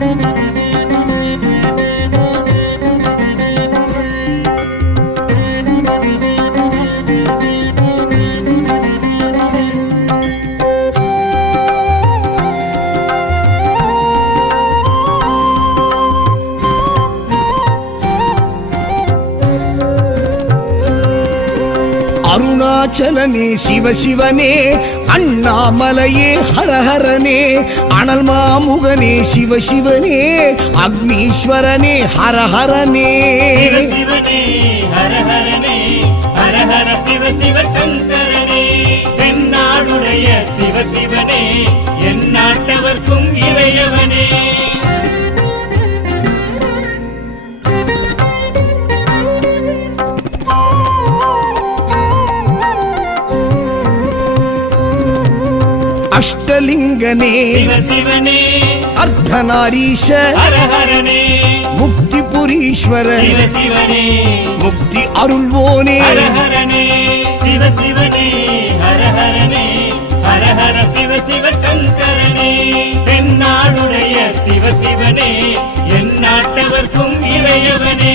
Thank you. அருணாச்சலனே சிவ சிவனே அண்ணாமலையே ஹரஹரனே அனல் மாமுகனே சிவ சிவனே அக்னீஸ்வரனே ஹரஹரனே. ஹர சிவ சிவ சங்கரனே. தென்னாடுடைய சிவ சிவனே என் நாட்டவர்க்கும் இறையவனே. அஷ்டலிங்கனே அர்த்தநாரீஷ சிவ சிவனே முக்தி அருள்வோனே ஹர சிவ ஹர சிவ சிவ சங்கரனே. தென்னாடுடைய சிவ சிவனே என் நாட்டவர்க்கும் இறையவனே.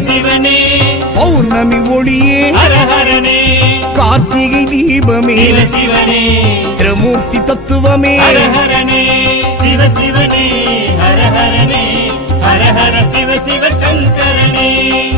சிவனே பௌர்ணமி ஒளியே. கார்த்திகை தீபமே. திரமூர்த்தி தத்துவமே. ஹர ஹரனே சிவ சிவ சிவ சங்கரனே.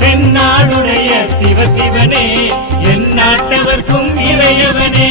தென்னாடுடைய சிவ சிவனே என் நாட்டவர்க்கும் இறையவனே.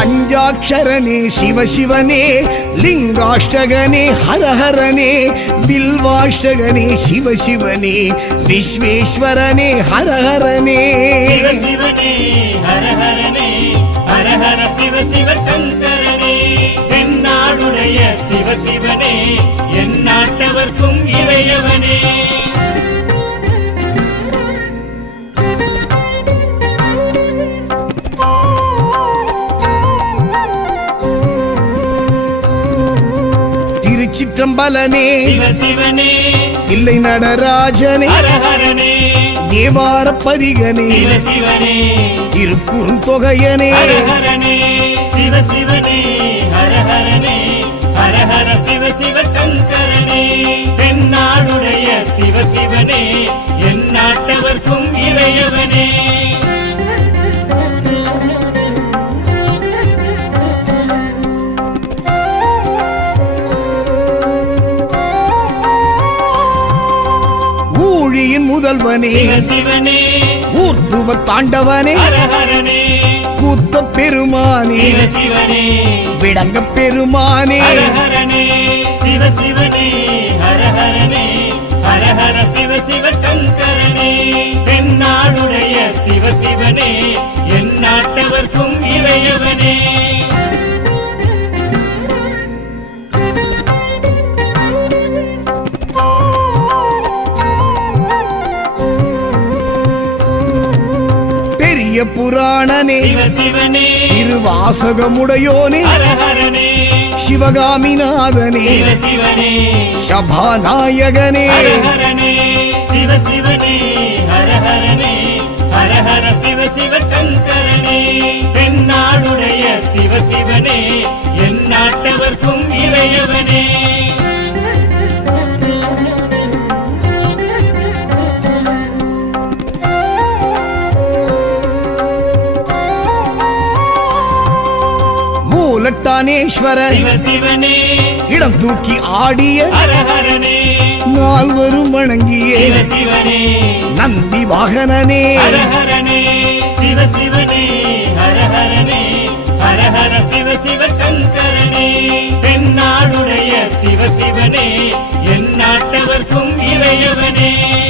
பஞ்சாட்சரனே சிவசிவனே லிங்காஷ்டகனே ஹரஹரனே வில்வாஷ்டகனே சிவசிவனே விஸ்வேஸ்வரனே ஹரஹரனே. சிவ சிவ சிவ சங்கரனே. தென்னாடுடைய சிவ என் நாட்டவர்க்கும் இறையவனே. சிவனே தில்லை நடராஜனே. தேவார பதிகனே. சிவ சிவனே திருக்குறுந்தொகையனே ஹர ஹரனே சிவ சிவ சங்கரனே. தென்னாடுடைய சிவ சிவனே என் நாட்டவர்க்கும் இறையவனே. முதல்வனே. ஊர்த்துவ தாண்டவனே. கூத்த பெருமானே. விடங்க பெருமானே. ஹர ஹரனே சிவ சிவனே. ஹர ஹரனே ஹர ஹர சிவ சிவ சங்கரனே. தென்னாடுடைய சிவ சிவனே. என் நாட்டவர்க்கும் பெரிய புராணனே. திருவாசகமுடையோனே. சிவகாமிநாதனே சபாநாயகனே. என் நாட்டவர்க்கும் இறையவனே. சிவனே இடம் தூக்கி ஆடிய நால்வரும் வணங்கிய நந்தி வாகனனே. ஹரஹரனே. சிவ சிவனே ஹரஹரனே. ஹரஹர சிவ சிவ சங்கரனே. தென்னாடுடைய சிவ சிவனே என் நாட்டவர்க்கும் இறையவனே.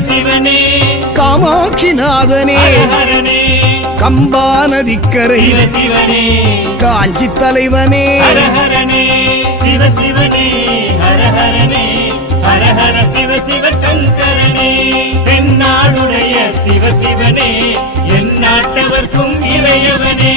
சிவனே காமாட்சிநாதனே. கம்பா நதிக்கரை காஞ்சி தலைவனே ஹரஹர சிவ சிவ சங்கரனே. தென்னாடுடைய சிவ சிவனே என் நாட்டவர்க்கும் இறையவனே.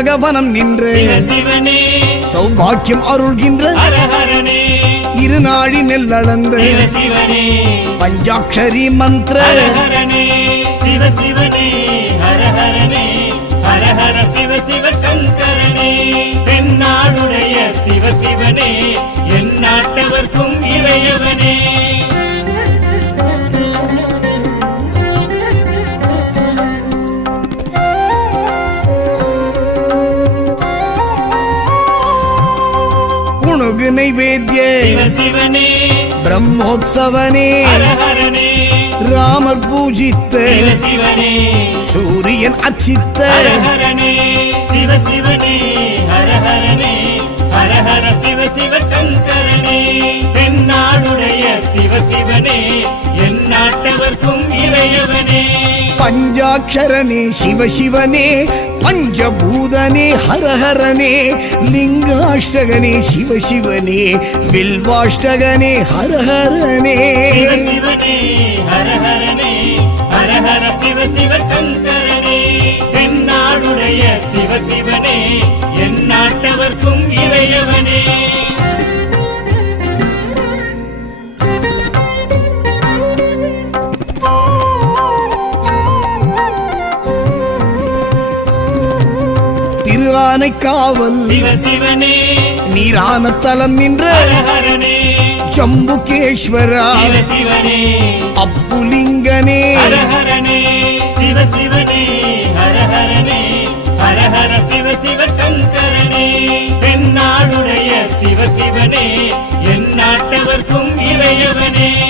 செண்பகவனம் நின்று. சிவ சிவனே சௌபாக்கியம் அருள்கின்ற. இருநாழி நெல்லளந்து பஞ்சாட்சரி மந்திர. ஹரஹர சிவ சிவ சங்கரனே. தென்னாடுடைய சிவ சிவனே என் நாட்டவர்க்கும் இறையவனே. புணுகு நைவேத்திய. சிவ சிவனே பிரம்மோத்சவனே ராமர் பூஜித்த. சூரியன் அர்ச்சித்த. சிவ சிவனே சிவ சிவ பஞ்சாட்சரனே சிவசிவனே பஞ்சபூதனே ஹரஹரனே லிங்காஷ்டகனே சிவ சிவனே வில்வாஷ்டகனே ஹரஹரனே. சிவ சிவனே என் நாட்டவர்க்கும் சிவ சிவனே. நீரான தலம் நின்ற ஜம்புகேஸ்வரா. அப்புலிங்கனே. ஹரஹரனே. சிவ சிவனே. ஹரஹரனே. ஹரஹர சிவ சிவ சங்கரனே. தென்னாடுடைய சிவ சிவனே. என் நாட்டவர்க்கும் இறையவனே.